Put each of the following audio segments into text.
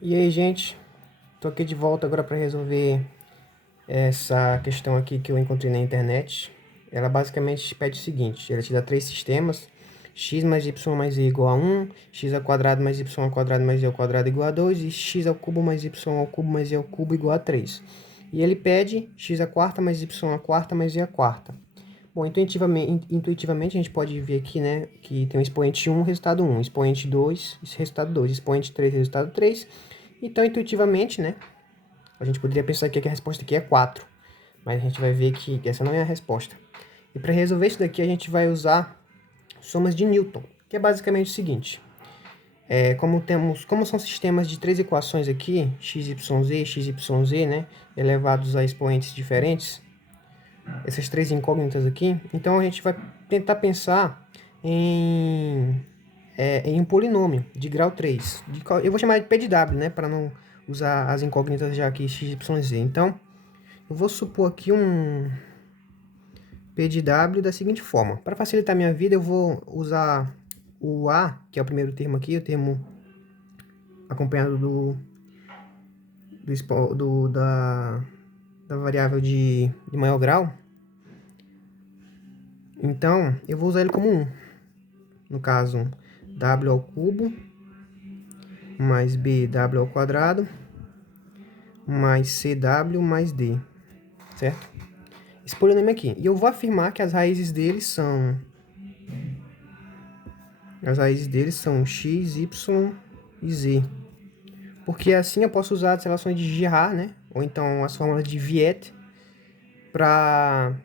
E aí, gente, tô aqui de volta agora para resolver essa questão aqui que eu encontrei na internet. Ela basicamente pede o seguinte: ela te dá três sistemas: x mais y mais z igual a 1, x ao quadrado mais y ao quadrado mais z ao quadrado igual a 2 e x ao cubo mais y ao cubo mais z ao cubo igual a 3. E ele pede x à quarta mais y à quarta mais z à quarta. Bom, intuitivamente a gente pode ver aqui, né, que tem o expoente 1, resultado 1, expoente 2, resultado 2, expoente 3, resultado 3. Então, intuitivamente, né, a gente poderia pensar que a resposta aqui é 4, mas a gente vai ver que essa não é a resposta. E para resolver isso daqui, a gente vai usar somas de Newton, que é basicamente o seguinte: como são sistemas de três equações aqui, x, y, z, né, elevados a expoentes diferentes, essas três incógnitas aqui, então a gente vai tentar pensar em um polinômio de grau 3. Eu vou chamar de P de W, né, para não usar as incógnitas já aqui x, y, z. Então, eu vou supor aqui um P de W da seguinte forma. Para facilitar minha vida, eu vou usar o A, que é o primeiro termo aqui, o termo acompanhado da variável de maior grau. Então, eu vou usar ele como 1. No caso, W ao cubo mais BW ao quadrado mais CW mais D, certo? Esse polinômio aqui. E eu vou afirmar que as raízes deles são x, y e z. Porque assim eu posso usar as relações de Girard, né? Ou então as fórmulas de Viet,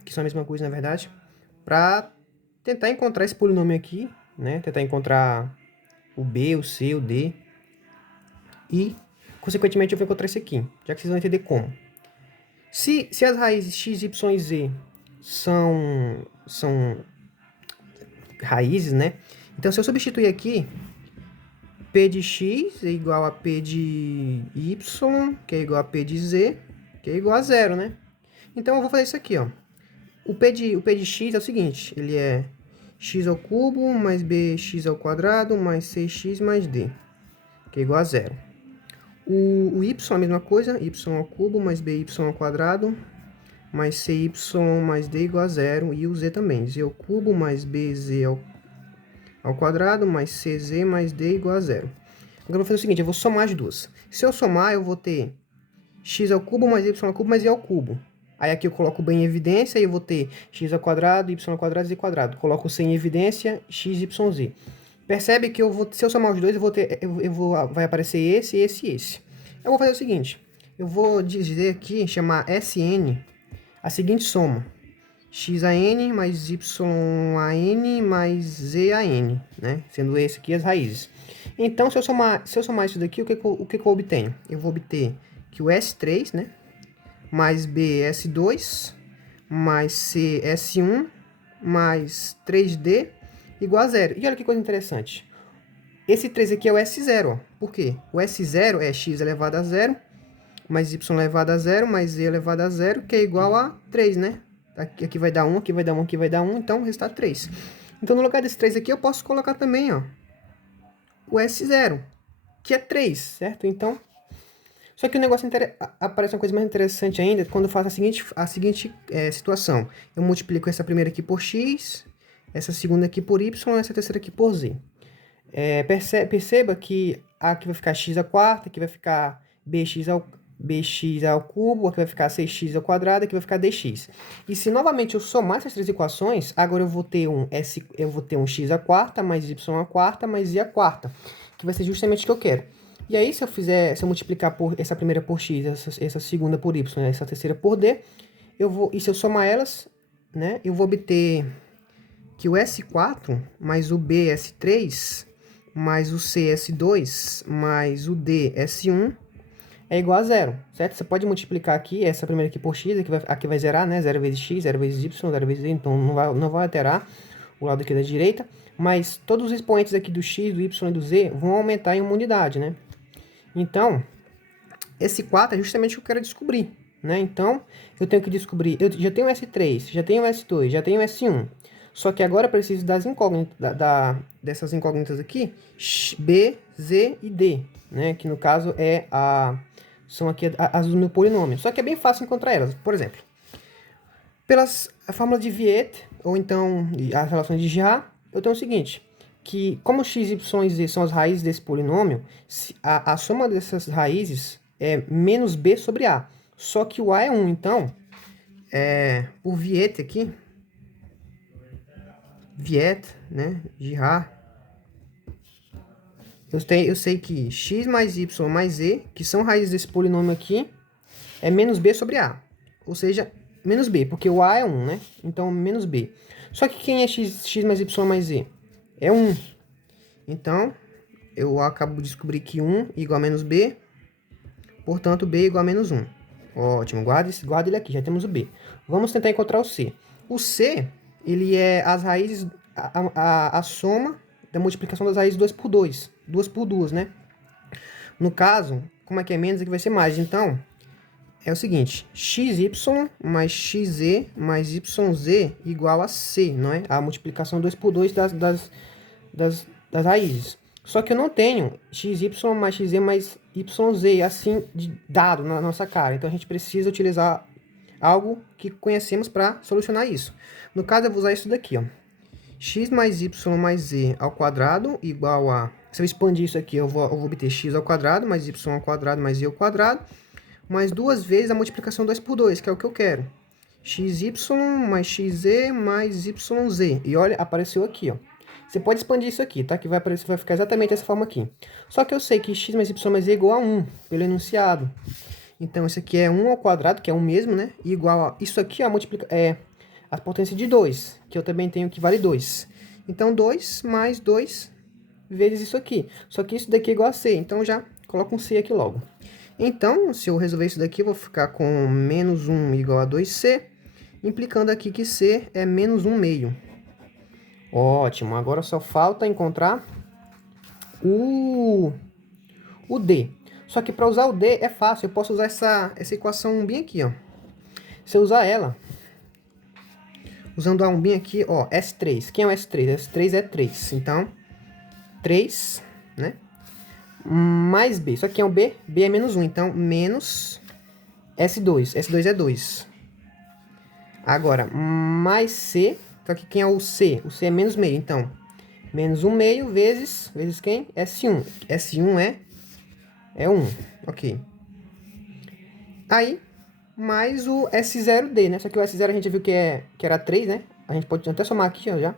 que são a mesma coisa, na verdade, para tentar encontrar esse polinômio aqui, né? Tentar encontrar o B, o C, o D. E, consequentemente, eu vou encontrar esse aqui, já que vocês vão entender como. Se as raízes x, y e z são raízes, né? Então, se eu substituir aqui, P de x é igual a P de y, que é igual a P de z, que é igual a zero, né? Então, eu vou fazer isso aqui, ó. O P de x é o seguinte, ele é x ao cubo mais bx ao quadrado mais 6x mais d, que é igual a zero. O y é a mesma coisa, y ao cubo mais by ao quadrado mais cy mais d igual a zero. E o z também, z ao cubo mais bz ao quadrado mais cz mais d igual a zero. Agora eu vou fazer o seguinte, eu vou somar as duas. Se eu somar, eu vou ter x ao cubo mais y ao cubo mais z ao cubo. Aí aqui eu coloco b em evidência e eu vou ter x ao quadrado, y ao quadrado, z quadrado. Coloco c em evidência, x, y, z. Percebe que se eu somar os dois, vai aparecer esse, esse e esse. Eu vou fazer o seguinte, eu vou dizer aqui, chamar Sn, a seguinte soma: xan mais yan mais zan, né? Sendo esse aqui as raízes. Então, se eu somar isso daqui, o que eu obtenho? Eu vou obter que o S3, né, mais BS2, mais CS1, mais 3D, igual a zero. E olha que coisa interessante. Esse 3 aqui é o S0, ó. Por quê? O S0 é x elevado a zero, mais y elevado a zero, mais z elevado a zero, que é igual a 3, né? Aqui vai dar 1, aqui vai dar 1, aqui vai dar 1, então o resultado é 3. Então, no lugar desse 3 aqui, eu posso colocar também, ó, o S0, que é 3, certo? Então, só que o negócio aparece uma coisa mais interessante ainda quando eu faço a seguinte situação. Eu multiplico essa primeira aqui por x, essa segunda aqui por y, essa terceira aqui por z. Perceba que aqui vai ficar x à quarta, aqui vai ficar bx ao cubo, aqui vai ficar 6x ao quadrado, aqui vai ficar dx. E se novamente eu somar essas três equações, agora eu vou ter um x à quarta, mais y à quarta, mais z à quarta, que vai ser justamente o que eu quero. E aí, se eu multiplicar por essa primeira por x, essa segunda por y, essa terceira por d, e se eu somar elas, né, eu vou obter que o S4 mais o B S3 mais o C S2 mais o D S1 é igual a zero, certo? Você pode multiplicar aqui, essa primeira aqui por x, aqui vai zerar, né? 0 vezes x, 0 vezes y, 0 vezes z, então não vai alterar o lado aqui da direita, mas todos os expoentes aqui do x, do y e do z vão aumentar em uma unidade, né? Então, esse 4 é justamente o que eu quero descobrir, né? Então, eu tenho que descobrir, eu já tenho o S3, já tenho o S2, já tenho o S1, só que agora eu preciso das incógnitas, dessas incógnitas aqui, B, Z e D, né? Que no caso são aqui as do meu polinômio. Só que é bem fácil encontrar elas. Por exemplo, a fórmula de Viet, ou então as relações de Girard, eu tenho o seguinte, que como x, y e z são as raízes desse polinômio, a soma dessas raízes é menos b sobre a. Só que o a é 1, então, por Viet aqui, Viet, né, Girard, eu sei que x mais y mais z, que são raízes desse polinômio aqui, é menos b sobre a. Ou seja, menos b, porque o a é 1, né? Então, menos b. Só que quem é x mais y mais z? É 1. Então, eu acabo de descobrir que 1 igual a menos b, portanto, b igual a menos 1. Ótimo, guarda ele aqui, já temos o b. Vamos tentar encontrar o c. O c, ele é as raízes, a soma da multiplicação das raízes 2 por 2. 2 por 2, né? No caso, como é que é menos, aqui vai ser mais. Então, é o seguinte, xy mais xz mais yz igual a c, não é? A multiplicação 2 por 2 das raízes. Só que eu não tenho xy mais xz mais yz assim dado na nossa cara. Então a gente precisa utilizar algo que conhecemos para solucionar isso. No caso, eu vou usar isso daqui, ó. X mais y mais z ao quadrado igual a... Se eu expandir isso aqui, eu vou obter x ao quadrado mais y ao quadrado mais z ao quadrado, mais duas vezes a multiplicação 2 por 2, que é o que eu quero. xy mais xz mais yz. E olha, apareceu aqui, ó. Você pode expandir isso aqui, tá? Que vai aparecer, vai ficar exatamente dessa forma aqui. Só que eu sei que x mais y mais z é igual a 1, pelo enunciado. Então, isso aqui é 1 ao quadrado, que é 1 mesmo, né? E igual a... Isso aqui é a potência de 2, que eu também tenho que vale 2. Então, 2 mais 2 vezes isso aqui. Só que isso daqui é igual a c, então já coloco um c aqui logo. Então, se eu resolver isso daqui, eu vou ficar com menos 1 igual a 2c, implicando aqui que c é menos 1 meio. Ótimo, agora só falta encontrar o d. Só que para usar o d é fácil, eu posso usar essa equação bem aqui, ó. Se eu usar ela, usando a 1 bem aqui, ó, S3. Quem é o S3? S3 é 3, então 3, né? Mais b. Só que é um b? B é menos 1, então menos S2. S2 é 2. Agora, mais c. Só que quem é o c? O c é menos meio, então menos 1 meio vezes quem? S1. S1 é 1, ok. Aí, mais o S0D, né? Só que o S0 a gente viu que era 3, né? A gente pode até somar aqui, ó, já.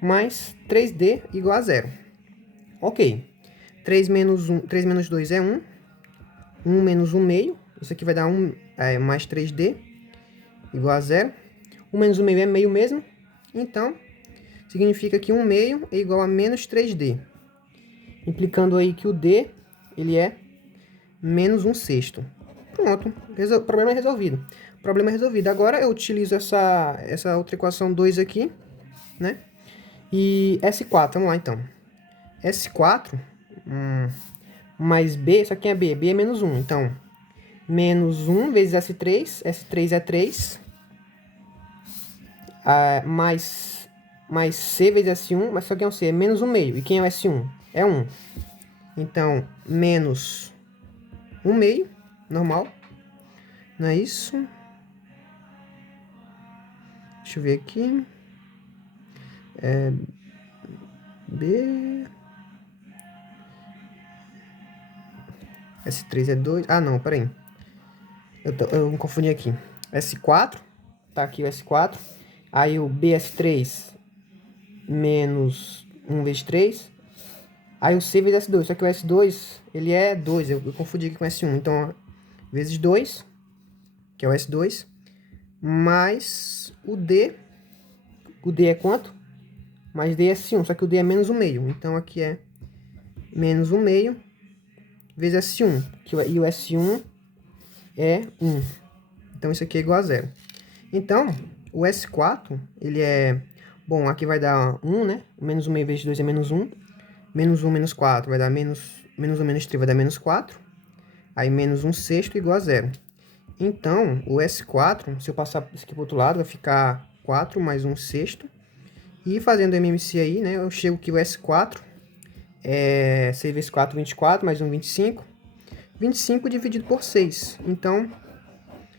Mais 3D igual a 0. Ok. 3 menos 2 é 1. 1 menos 1 meio. Isso aqui vai dar 1 mais 3D igual a 0. 1 menos 1 meio é meio mesmo. Então, significa que 1 meio é igual a menos 3D. Implicando aí que o D, ele é menos 1 sexto. Pronto, problema resolvido. Problema resolvido. Agora eu utilizo essa outra equação 2 aqui, né? E S4, vamos lá então. S4 mais B, só que é B? B é menos 1, então menos 1 vezes S3, S3 é 3, mais C vezes S1, mas só que é um C, é menos 1 meio. E quem é o S1? É 1. Então, menos 1 meio, normal. Não é isso? Deixa eu ver aqui. B... S3 é 2. Ah, não, peraí. Eu me confundi aqui. S4. Tá aqui o S4. Aí o BS3 menos 1 vezes 3. Aí o C vezes S2. Só que o S2, ele é 2. Eu confundi aqui com S1. Então, vezes 2, que é o S2. Mais o D. O D é quanto? Mais D é S1. Só que o D é menos 1 meio. Então, aqui é menos 1 meio vezes S1. E o S1 é 1. Então, isso aqui é igual a 0. Então, o S4, ele é... Bom, aqui vai dar 1, né? Menos 1 meio vezes 2 é menos 1. Menos 1 menos 4 vai dar menos 1 menos 3 vai dar menos 4. Aí, menos 1 sexto igual a 0. Então, o S4, se eu passar isso aqui para o outro lado, vai ficar 4 mais 1 sexto. E fazendo MMC aí, né? Eu chego que o S4 6 vezes 4, 24, mais um 25. 25 dividido por 6. Então,